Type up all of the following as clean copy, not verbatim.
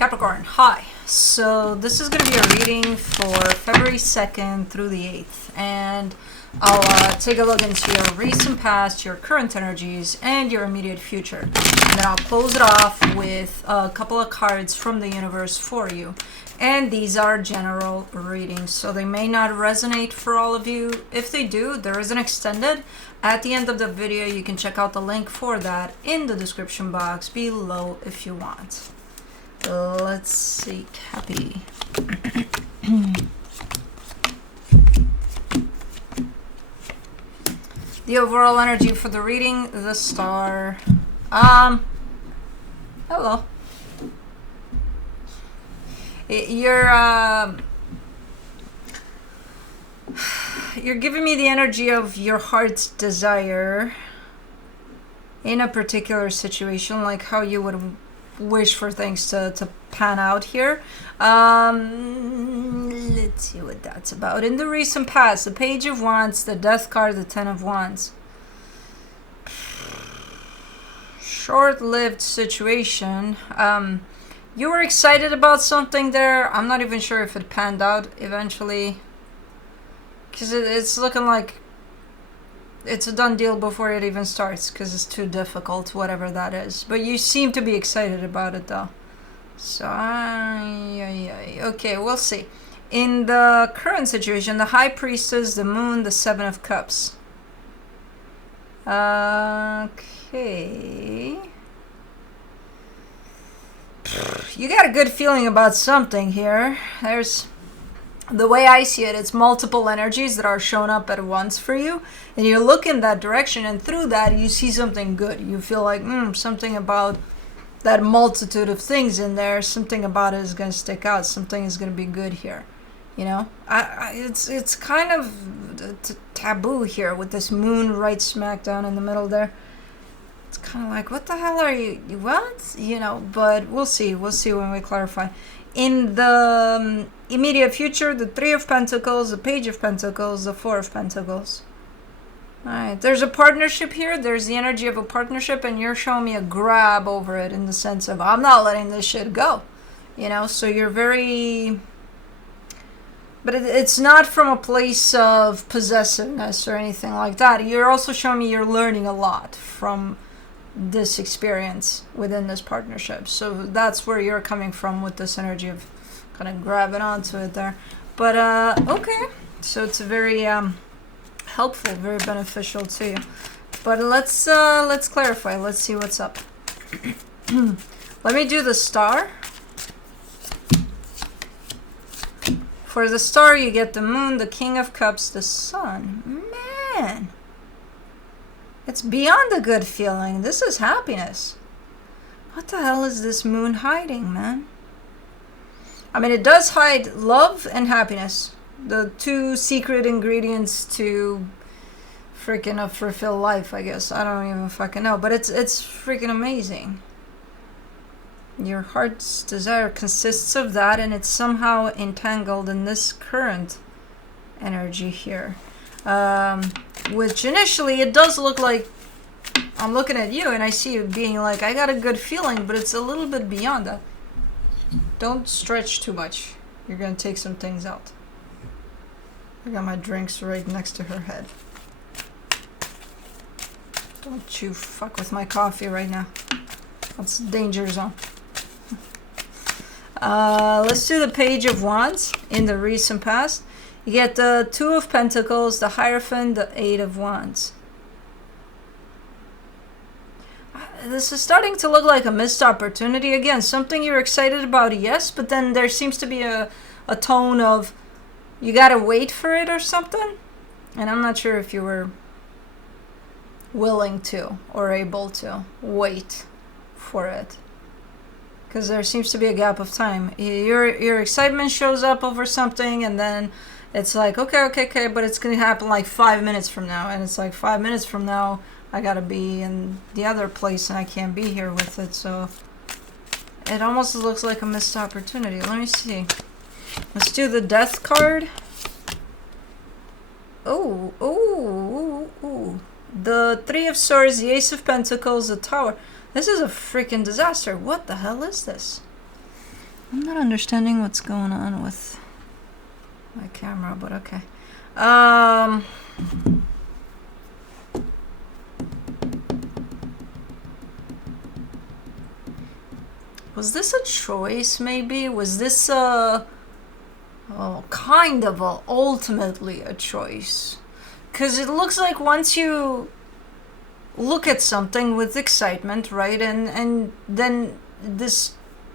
Capricorn, hi. So this is going to be a reading for February 2nd through the 8th. And I'll take a look into your recent past, your current energies, and your immediate future. And then I'll close it off with a couple of cards from the universe for you. And these are general readings, so they may not resonate for all of you. If they do, there is an extended. At the end of the video, you can check out the link for that in the description box below if you want. Let's see, Cappy. The overall energy for the reading, the star. Hello. You're giving me the energy of your heart's desire in a particular situation, like how you would wish for things to pan out here. Let's see what that's about. In the recent past, the Page of Wands, the Death card, the Ten of Wands. Short-lived situation. You were excited about something there. I'm not even sure if it panned out eventually, because it's looking like it's a done deal before it even starts, because it's too difficult, whatever that is. But you seem to be excited about it though. So, okay, we'll see. In the current situation, the High Priestess, the Moon, the Seven of Cups. Okay. You got a good feeling about something here. There's, the way I see it, it's multiple energies that are showing up at once for you, and you look in that direction, and through that you see something good. You feel like something about that multitude of things in there, something about it is going to stick out, something is going to be good here, you know. It's kind of taboo here with this moon right smack down in the middle there. It's kind of like, what the hell are you, what, you know? But we'll see when we clarify. In the immediate future, the Three of Pentacles, the Page of Pentacles, the Four of Pentacles. All right, there's a partnership here. There's the energy of a partnership, and you're showing me a grab over it in the sense of, I'm not letting this shit go, you know? So you're very, but it's not from a place of possessiveness or anything like that. You're also showing me you're learning a lot from this experience within this partnership. So that's where you're coming from with this energy of kind of grabbing onto it there. But okay, so it's very helpful, very beneficial to you. But let's clarify. Let's see what's up. Let me do the star. For the star, you get the Moon, the King of Cups, the Sun. Man, it's beyond a good feeling. This is happiness. What the hell is this Moon hiding, man? I mean, it does hide love and happiness. The two secret ingredients to freaking fulfill life, I guess. I don't even fucking know. But it's freaking amazing. Your heart's desire consists of that, and it's somehow entangled in this current energy here. Which initially it does look like I'm looking at you and I see you being like, I got a good feeling, but it's a little bit beyond that. Don't stretch too much. You're gonna take some things out. I got my drinks right next to her head. Don't you fuck with my coffee right now. That's danger zone. Let's do the Page of Wands in the recent past. You get the Two of Pentacles, the Hierophant, the Eight of Wands. This is starting to look like a missed opportunity. Again, something you're excited about, yes, but then there seems to be a tone of you gotta wait for it or something. And I'm not sure if you were willing to or able to wait for it, because there seems to be a gap of time. Your excitement shows up over something, and then it's like, okay, but it's going to happen like 5 minutes from now. And it's like 5 minutes from now, I got to be in the other place and I can't be here with it. So it almost looks like a missed opportunity. Let me see. Let's do the Death card. Oh. The Three of Swords, the Ace of Pentacles, the Tower. This is a freaking disaster. What the hell is this? I'm not understanding what's going on with my camera, but okay. Was this a choice, maybe? Was this kind of ultimately a choice? Because it looks like once you look at something with excitement, right, and then this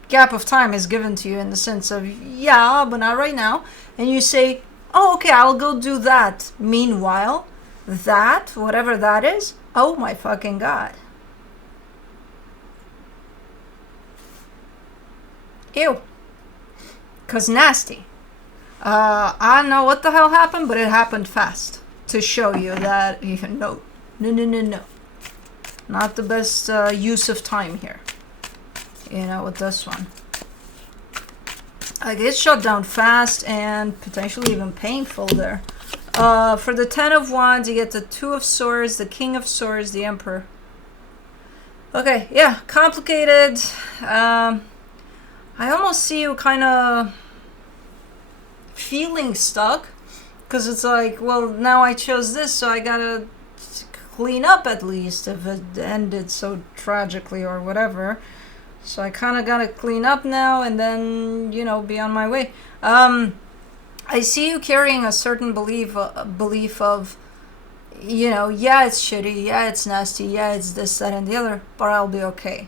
gap of time is given to you in the sense of, yeah, but not right now, and you say, oh, okay, I'll go do that. Meanwhile, that, whatever that is, oh my fucking God. Ew. Because nasty. I don't know what the hell happened, but it happened fast. To show you that, no. Not the best use of time here. You know, with this one. Like, it's shut down fast and potentially even painful there. For the 10 of Wands, you get the 2 of Swords, the King of Swords, the Emperor. Okay, yeah, complicated. I almost see you kind of feeling stuck. Because it's like, well, now I chose this, so I gotta clean up at least if it ended so tragically or whatever. So I kind of gotta clean up now and then, you know, be on my way. I see you carrying a certain belief of, you know, yeah, it's shitty, yeah, it's nasty, yeah, it's this, that, and the other, but I'll be okay.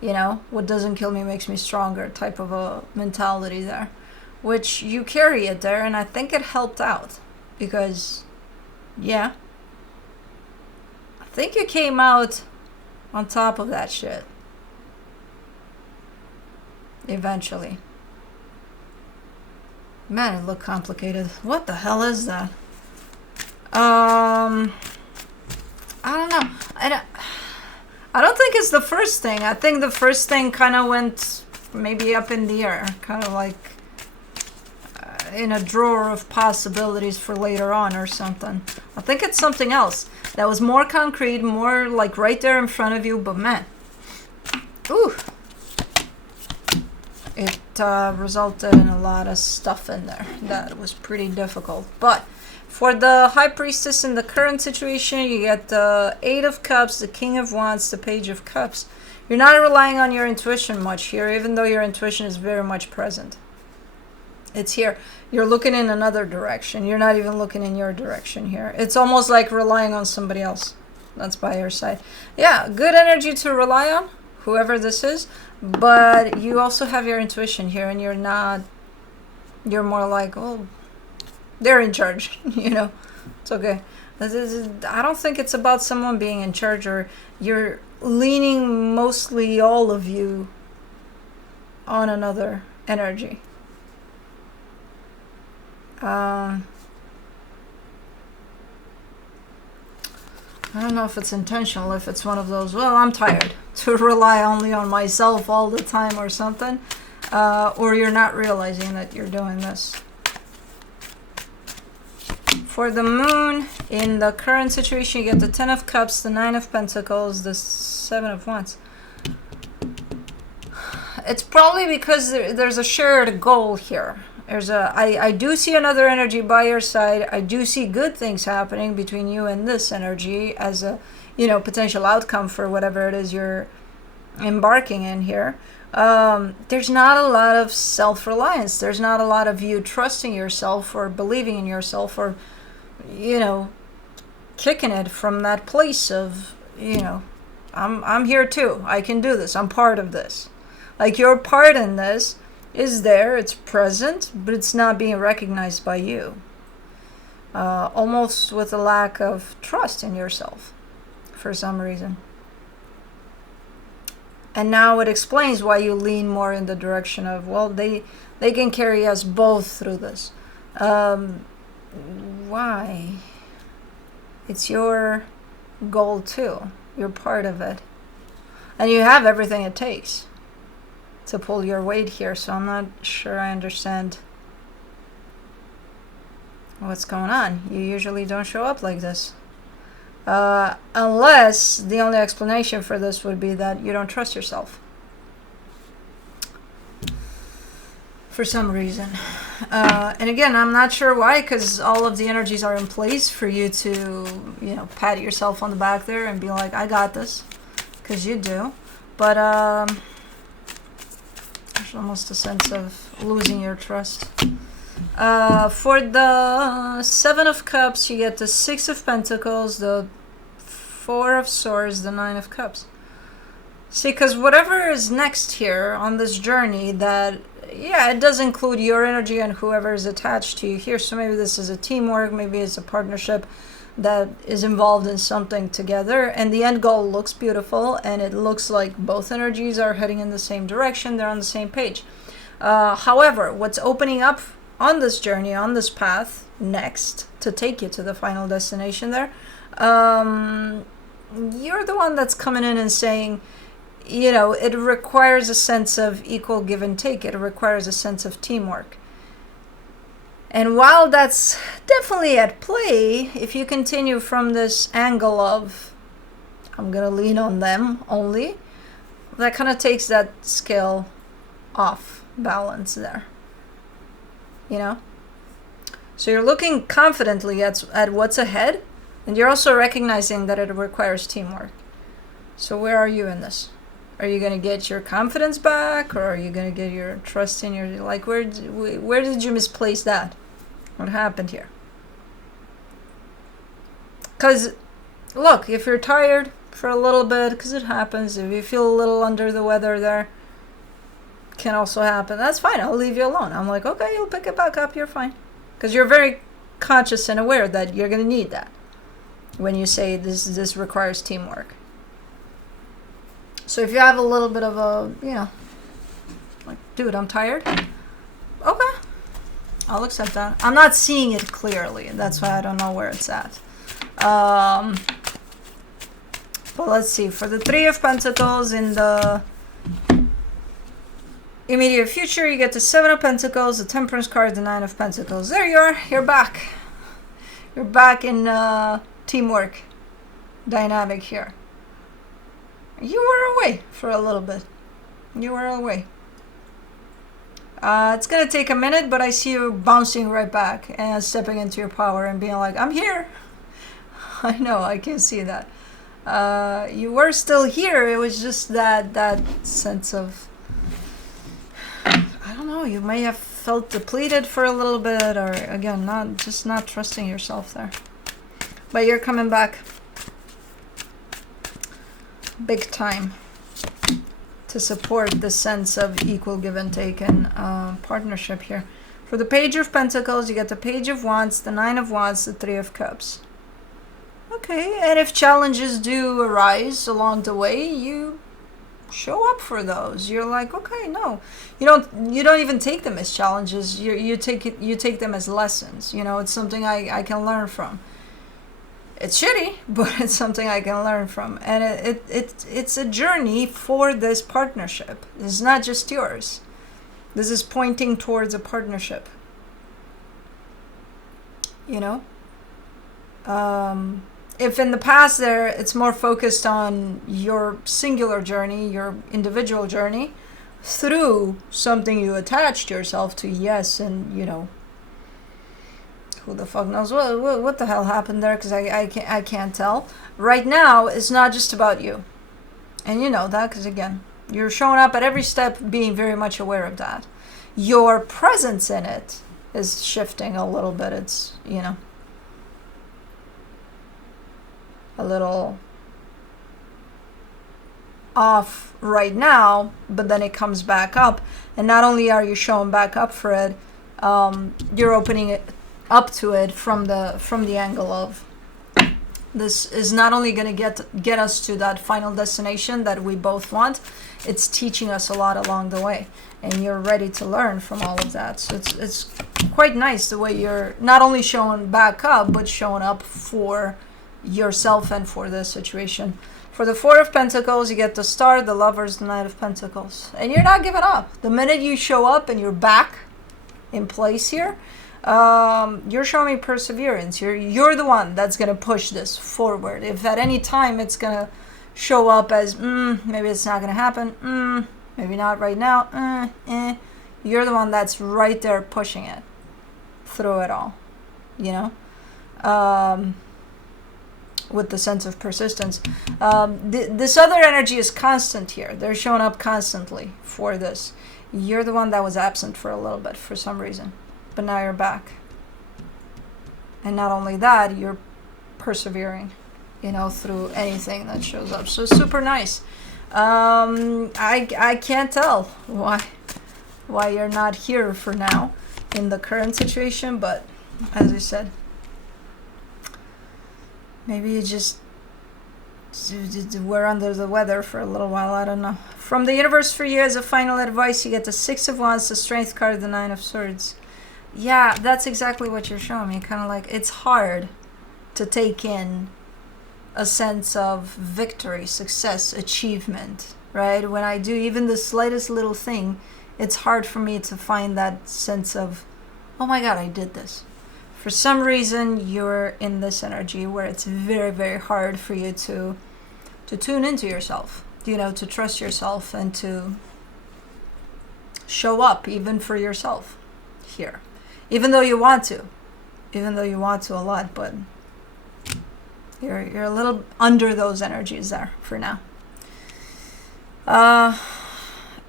You know, what doesn't kill me makes me stronger type of a mentality there. Which you carry it there, and I think it helped out. Because, yeah, I think you came out on top of that shit. Eventually. Man, it looked complicated. What the hell is that? I don't know. I don't think it's the first thing. I think the first thing kind of went maybe up in the air. Kind of like in a drawer of possibilities for later on or something. I think it's something else that was more concrete, more like right there in front of you, but man. Ooh. It resulted in a lot of stuff in there that was pretty difficult. But for the High Priestess in the current situation, you get the 8 of Cups, the King of Wands, the Page of Cups. You're not relying on your intuition much here, even though your intuition is very much present. It's here. You're looking in another direction. You're not even looking in your direction here. It's almost like relying on somebody else that's by your side. Yeah, good energy to rely on, whoever this is. But you also have your intuition here, and you're more like, oh, they're in charge, you know. It's okay. I don't think it's about someone being in charge, or you're leaning mostly all of you on another energy. I don't know if it's intentional, if it's one of those, well, I'm tired to rely only on myself all the time or something, or you're not realizing that you're doing this. For the Moon, in the current situation, you get the 10 of Cups, the 9 of Pentacles, the 7 of Wands. It's probably because there's a shared goal here. I do see another energy by your side. I do see good things happening between you and this energy as a, you know, potential outcome for whatever it is you're embarking in here. There's not a lot of self-reliance. There's not a lot of you trusting yourself or believing in yourself or, you know, kicking it from that place of, you know, I'm here too. I can do this. I'm part of this. Like, your part in this is there, it's present, but it's not being recognized by you. Almost with a lack of trust in yourself for some reason. And now it explains why you lean more in the direction of, well, they can carry us both through this. Why? It's your goal too. You're part of it. And you have everything it takes to pull your weight here, so I'm not sure I understand what's going on. You usually don't show up like this. Unless the only explanation for this would be that you don't trust yourself. for some reason. And again, I'm not sure why, because all of the energies are in place for you to, you know, pat yourself on the back there and be like, I got this, because you do. But there's almost a sense of losing your trust. For the Seven of Cups, you get the Six of Pentacles, the Four of Swords, the Nine of Cups. See, because whatever is next here on this journey, that, yeah, it does include your energy and whoever is attached to you here. So maybe this is a teamwork, maybe it's a partnership that is involved in something together. And the end goal looks beautiful, and it looks like both energies are heading in the same direction. They're on the same page. However, what's opening up on this journey, on this path next to take you to the final destination there, you're the one that's coming in and saying, you know, it requires a sense of equal give and take. It requires a sense of teamwork. And while that's definitely at play, if you continue from this angle of, I'm going to lean on them only, that kind of takes that scale off balance there. You know? So you're looking confidently at what's ahead, and you're also recognizing that it requires teamwork. So where are you in this? Are you going to get your confidence back, or are you going to get your trust in your, like, where did you misplace that? What happened here? Because, look, if you're tired for a little bit, because it happens, if you feel a little under the weather there, can also happen. That's fine. I'll leave you alone. I'm like, okay, you'll pick it back up. You're fine. Because you're very conscious and aware that you're going to need that when you say this requires teamwork. So if you have a little bit of a, you know, like, dude, I'm tired. Okay. I'll accept that. I'm not seeing it clearly. That's why I don't know where it's at. But let's see. For the Three of Pentacles in the immediate future, you get the Seven of Pentacles, the Temperance card, the Nine of Pentacles. There you are. You're back. You're back in teamwork dynamic here. You were away for a little bit. You were away. It's going to take a minute, but I see you bouncing right back and stepping into your power and being like, I'm here. I know, I can see that. You were still here. It was just that sense of, I don't know, you may have felt depleted for a little bit, or again, not trusting yourself there. But you're coming back big time to support the sense of equal give and take and partnership here. For the Page of Pentacles, you get the Page of Wands, the Nine of Wands, the Three of Cups. Okay, and if challenges do arise along the way, you show up for those. You're like, okay, no, you don't even take them as challenges. You take them as lessons. You know, it's something I can learn from. It's shitty, but it's something I can learn from. And it's a journey for this partnership. It's not just yours. This is pointing towards a partnership. You know? If in the past it's more focused on your singular journey, your individual journey, through something you attached yourself to, yes, and, you know, who the fuck knows what the hell happened there, because I can't tell. Right now, it's not just about you. And you know that, because again, you're showing up at every step being very much aware of that. Your presence in it is shifting a little bit. It's, you know, a little off right now, but then it comes back up. And not only are you showing back up for it, you're opening it up to it from the angle of, this is not only going to get us to that final destination that we both want, it's teaching us a lot along the way, and you're ready to learn from all of that. So it's quite nice the way you're not only showing back up, but showing up for yourself and for the situation. For the Four of Pentacles, you get the Star, the Lovers, the Knight of Pentacles, and you're not giving up. The minute you show up and you're back in place here, you're showing me perseverance. You're the one that's going to push this forward. If at any time it's going to show up as maybe it's not going to happen, maybe not right now, You're the one that's right there pushing it through it all, you know, with the sense of persistence. This other energy is constant here. They're showing up constantly for this. You're the one that was absent for a little bit for some reason, but now you're back. And not only that, you're persevering, you know, through anything that shows up. So super nice. I can't tell why you're not here for now in the current situation, but as I said, maybe you just were under the weather for a little while. I don't know. From the universe for you as a final advice, you get the Six of Wands, the Strength card, the Nine of Swords. Yeah, that's exactly what you're showing me. Kind of like it's hard to take in a sense of victory, success, achievement, right? When I do even the slightest little thing, it's hard for me to find that sense of, oh my God, I did this. For some reason, you're in this energy where it's very, very hard for you to tune into yourself, you know, to trust yourself and to show up even for yourself here. Even though you want to a lot, but you're a little under those energies there for now.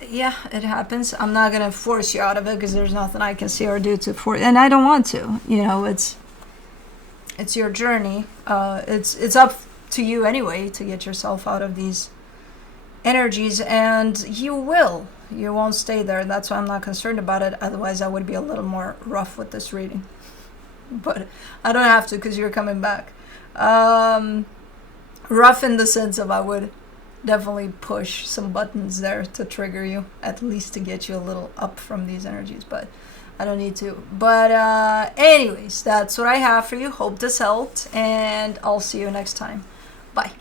Yeah, it happens. I'm not gonna force you out of it because there's nothing I can see or do to force, and I don't want to. You know, it's your journey. It's up to you anyway to get yourself out of these energies, and you will. You won't stay there. That's why I'm not concerned about it. Otherwise, I would be a little more rough with this reading. But I don't have to because you're coming back. Rough in the sense of I would definitely push some buttons there to trigger you, at least to get you a little up from these energies, but I don't need to. But anyways, that's what I have for you. Hope this helped, and I'll see you next time. Bye.